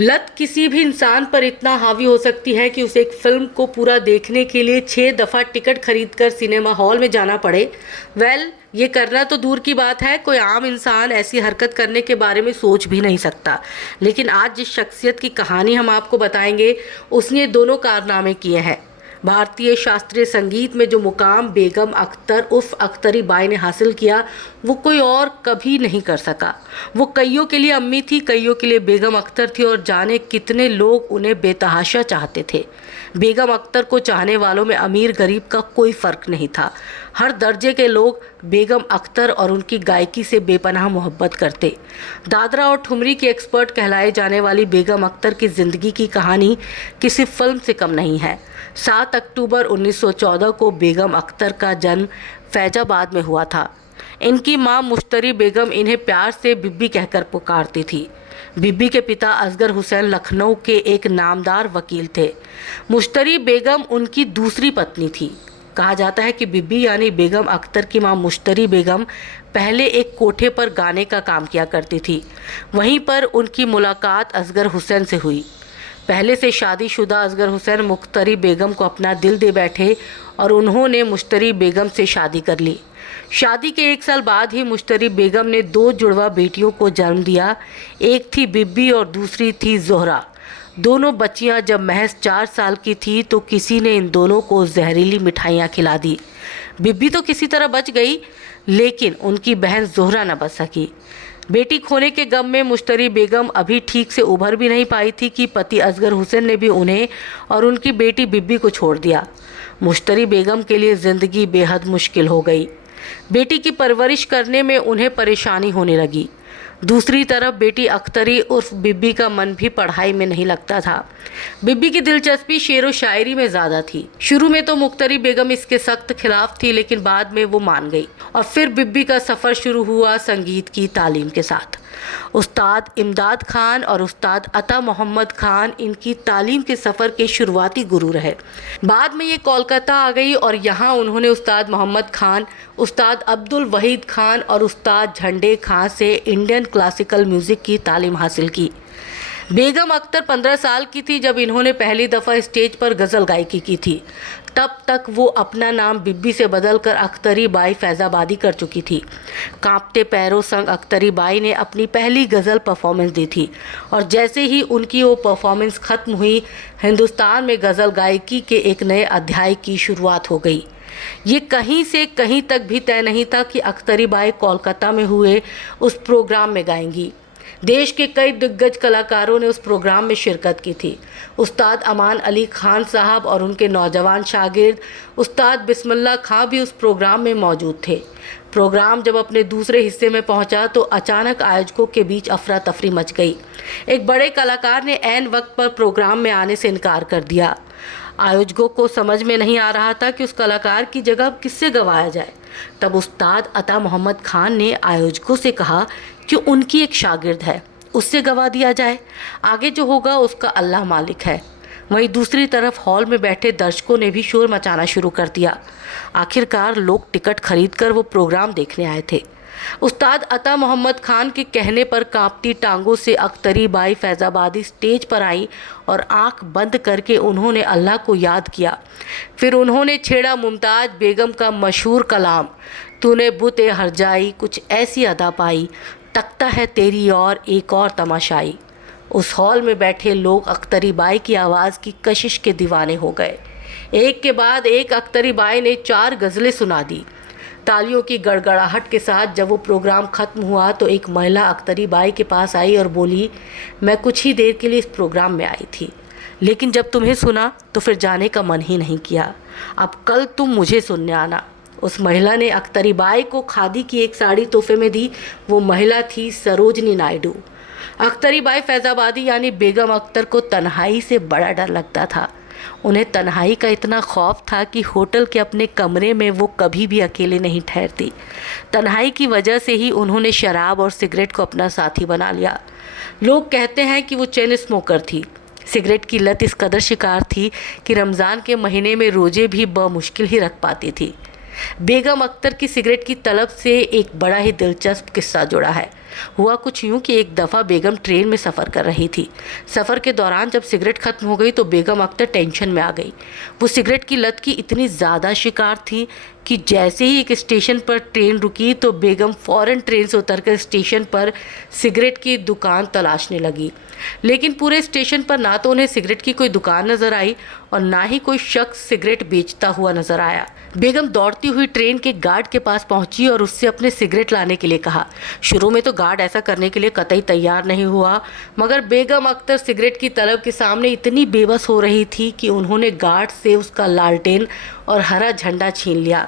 लत किसी भी इंसान पर इतना हावी हो सकती है कि उसे एक फिल्म को पूरा देखने के लिए 6 दफ़ा टिकट खरीदकर सिनेमा हॉल में जाना पड़े। ये करना तो दूर की बात है, कोई आम इंसान ऐसी हरकत करने के बारे में सोच भी नहीं सकता। लेकिन आज जिस शख्सियत की कहानी हम आपको बताएंगे, उसने दोनों कारनामे किए हैं। भारतीय शास्त्रीय संगीत में जो मुकाम बेगम अख्तर उर्फ अख्तरी बाई ने हासिल किया, वो कोई और कभी नहीं कर सका। वो कईयों के लिए अम्मी थी, कईयों के लिए बेगम अख्तर थी, और जाने कितने लोग उन्हें बेतहाशा चाहते थे। बेगम अख्तर को चाहने वालों में अमीर गरीब का कोई फ़र्क नहीं था। हर दर्जे के लोग बेगम अख्तर और उनकी गायकी से बेपनाह मोहब्बत करते। दादरा और ठुमरी की एक्सपर्ट कहलाए जाने वाली बेगम अख्तर की ज़िंदगी की कहानी किसी फिल्म से कम नहीं है। 7 अक्टूबर 1914 को बेगम अख्तर का जन्म फैजाबाद में हुआ था। इनकी मां मुश्तरी बेगम इन्हें प्यार से बिब्बी कहकर पुकारती थी। बिब्बी के पिता असगर हुसैन लखनऊ के एक नामदार वकील थे। मुश्तरी बेगम उनकी दूसरी पत्नी थी। कहा जाता है कि बिब्बी यानी बेगम अख्तर की मां मुश्तरी बेगम पहले एक कोठे पर गाने का काम किया करती थी। वहीं पर उनकी मुलाकात असगर हुसैन से हुई। पहले से शादीशुदा असगर हुसैन मुख्तरी बेगम को अपना दिल दे बैठे और उन्होंने मुश्तरी बेगम से शादी कर ली। शादी के 1 साल बाद ही मुश्तरी बेगम ने 2 जुड़वा बेटियों को जन्म दिया। एक थी बिब्बी और दूसरी थी जोहरा। दोनों बच्चियां जब महज 4 साल की थी तो किसी ने इन दोनों को जहरीली मिठाइयां खिला दी। बिब्बी तो किसी तरह बच गई, लेकिन उनकी बहन जोहरा न बच सकी। बेटी खोने के गम में मुश्तरी बेगम अभी ठीक से उभर भी नहीं पाई थी कि पति असगर हुसैन ने भी उन्हें और उनकी बेटी बिब्बी को छोड़ दिया। मुश्तरी बेगम के लिए ज़िंदगी बेहद मुश्किल हो गई। बेटी की परवरिश करने में उन्हें परेशानी होने लगी। दूसरी तरफ बेटी अख्तरी उर्फ बिब्बी का मन भी पढ़ाई में नहीं लगता था। बिब्बी की दिलचस्पी शेर व शायरी में ज़्यादा थी। शुरू में तो मुख्तरी बेगम इसके सख्त खिलाफ थी, लेकिन बाद में वो मान गई और फिर बिब्बी का सफ़र शुरू हुआ संगीत की तालीम के साथ। उस्ताद इमदाद खान और उस्ताद अता मोहम्मद खान इनकी तालीम के सफ़र के शुरुआती गुरु रहे। बाद में ये कोलकाता आ गई और यहाँ उन्होंने उस्ताद मोहम्मद खान, उस्ताद अब्दुल वहीद खान और उस्ताद झंडे खान से इंडियन क्लासिकल म्यूज़िक की तालीम हासिल की। बेगम अख्तर 15 साल की थी जब इन्होंने पहली दफ़ा स्टेज पर गज़ल गायकी की थी। तब तक वो अपना नाम बिब्बी से बदलकर अख्तरी बाई फैज़ाबादी कर चुकी थी। कांपते पैरों संग अख्तरी बाई ने अपनी पहली गज़ल परफॉर्मेंस दी थी और जैसे ही उनकी वो परफॉर्मेंस ख़त्म हुई, हिंदुस्तान में गज़ल गायकी के एक नए अध्याय की शुरुआत हो गई। ये कहीं से कहीं तक भी तय नहीं था कि अख्तरी बाई कोलकाता में हुए उस प्रोग्राम में गाएंगी। देश के कई दिग्गज कलाकारों ने उस प्रोग्राम में शिरकत की थी। उस्ताद अमान अली खान साहब और उनके नौजवान शागिर्द उस्ताद बिस्मिल्लाह खां भी उस प्रोग्राम में मौजूद थे। प्रोग्राम जब अपने दूसरे हिस्से में पहुंचा तो अचानक आयोजकों के बीच अफरा तफरी मच गई। एक बड़े कलाकार ने ऐन वक्त पर प्रोग्राम में आने से इनकार कर दिया। आयोजकों को समझ में नहीं आ रहा था कि उस कलाकार की जगह किससे गवाया जाए। तब उस्ताद अता मोहम्मद खान ने आयोजकों से कहा कि उनकी एक शागिर्द है, उससे गवा दिया जाए, आगे जो होगा उसका अल्लाह मालिक है। वहीं दूसरी तरफ हॉल में बैठे दर्शकों ने भी शोर मचाना शुरू कर दिया। आखिरकार लोग टिकट खरीदकर वो प्रोग्राम देखने आए थे। उस्ताद अता मोहम्मद खान के कहने पर कांपती टांगों से अख्तरी बाई फैज़ाबादी स्टेज पर आई और आंख बंद करके उन्होंने अल्लाह को याद किया। फिर उन्होंने छेड़ा मुमताज़ बेगम का मशहूर कलाम, तूने बुत हर जाई कुछ ऐसी अदा पाई, तकता है तेरी और एक और तमाशाई। उस हॉल में बैठे लोग अख्तरी बाई की आवाज़ की कशिश के दीवाने हो गए। एक के बाद एक अख्तरी बाई ने 4 गज़लें सुना दी। तालियों की गड़गड़ाहट के साथ जब वो प्रोग्राम ख़त्म हुआ तो एक महिला अख्तरी बाई के पास आई और बोली, मैं कुछ ही देर के लिए इस प्रोग्राम में आई थी, लेकिन जब तुम्हें सुना तो फिर जाने का मन ही नहीं किया। अब कल तुम मुझे सुनने आना। उस महिला ने अख्तरी बाई को खादी की एक साड़ी तोहफे में दी। वो महिला थी सरोजनी नायडू। अख्तरी बाई फैज़ाबादी यानी बेगम अख्तर को तन्हाई से बड़ा डर लगता था। उन्हें तन्हाई का इतना खौफ था कि होटल के अपने कमरे में वो कभी भी अकेले नहीं ठहरती। तन्हाई की वजह से ही उन्होंने शराब और सिगरेट को अपना साथी बना लिया। लोग कहते हैं कि वो चेन स्मोकर थी। सिगरेट की लत इस कदर शिकार थी कि रमज़ान के महीने में रोज़े भी बमुश्किल ही रख पाती थी। बेगम अख्तर की सिगरेट की तलब से एक बड़ा ही दिलचस्प किस्सा जुड़ा है। हुआ कुछ यूँ कि एक दफ़ा बेगम ट्रेन में सफ़र कर रही थी। सफ़र के दौरान जब सिगरेट ख़त्म हो गई तो बेगम अख्तर टेंशन में आ गई। वो सिगरेट की लत की इतनी ज़्यादा शिकार थी कि जैसे ही एक स्टेशन पर ट्रेन रुकी तो बेगम फ़ौरन ट्रेन से उतरकर स्टेशन पर सिगरेट की दुकान तलाशने लगी। लेकिन पूरे स्टेशन पर ना तो उन्हें सिगरेट की कोई दुकान नज़र आई और ना ही कोई शख्स सिगरेट बेचता हुआ नज़र आया। बेगम दौड़ती हुई ट्रेन के गार्ड के पास पहुंची और उससे अपने सिगरेट लाने के लिए कहा। शुरू में तो गार्ड ऐसा करने के लिए कतई तैयार नहीं हुआ, मगर बेगम अख्तर सिगरेट की तलब के सामने इतनी बेबस हो रही थी कि उन्होंने गार्ड से उसका लालटेन और हरा झंडा छीन लिया।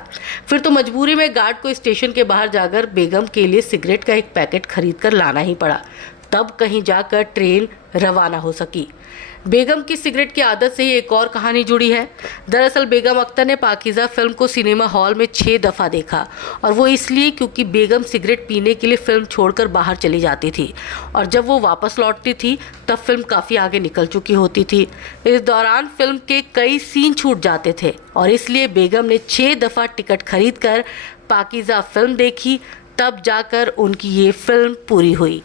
फिर तो मजबूरी में गार्ड को स्टेशन के बाहर जाकर बेगम के लिए सिगरेट का एक पैकेट खरीद कर लाना ही पड़ा, तब कहीं जाकर ट्रेन रवाना हो सकी। बेगम की सिगरेट की आदत से ही एक और कहानी जुड़ी है। दरअसल बेगम अख्तर ने पाकीज़ा फिल्म को सिनेमा हॉल में 6 दफ़ा देखा, और वो इसलिए क्योंकि बेगम सिगरेट पीने के लिए फिल्म छोड़कर बाहर चली जाती थी और जब वो वापस लौटती थी तब फिल्म काफ़ी आगे निकल चुकी होती थी। इस दौरान फिल्म के कई सीन छूट जाते थे और इसलिए बेगम ने 6 दफ़ा टिकट खरीद कर पाकीज़ा फिल्म देखी, तब जाकर उनकी ये फिल्म पूरी हुई।